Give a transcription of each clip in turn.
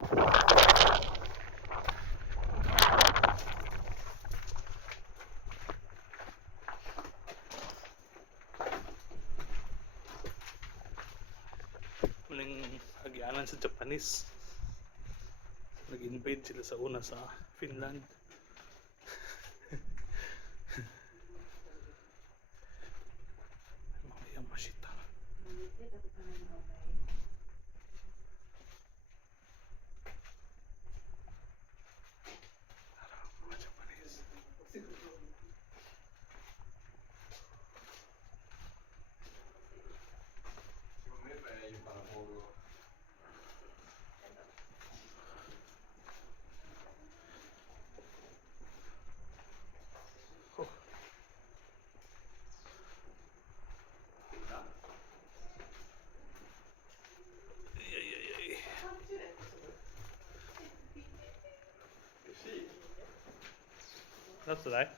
Muling agyanan sa Japanese. Nag-invade sila sa una sa Finland. Mga Yamashita. Mga Japanese. Oh. Ay. That's right.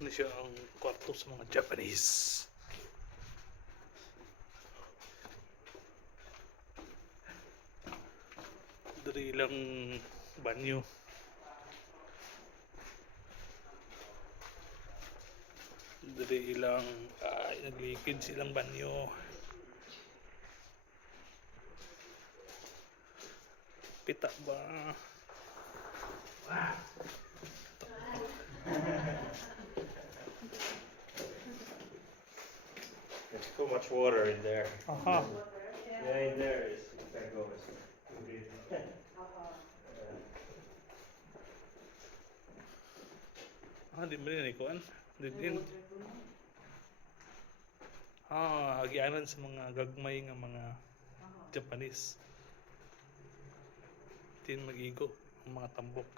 Ini siya ang kwarto sa mga Japanese. Dari ilang banyo. Dari ilang naglikid silang banyo. Pita ba? There's too much water in there. Aha. Yeah, in there is that goes. Di ba rin ikuan? Din. Agyanan sa mga gagmay nga mga Japanese. Tin magigo ang mga tambok.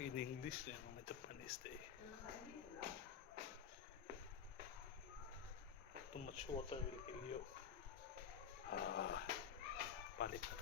In English na yung mga Japanese day. Too much water will kill you. Balik na.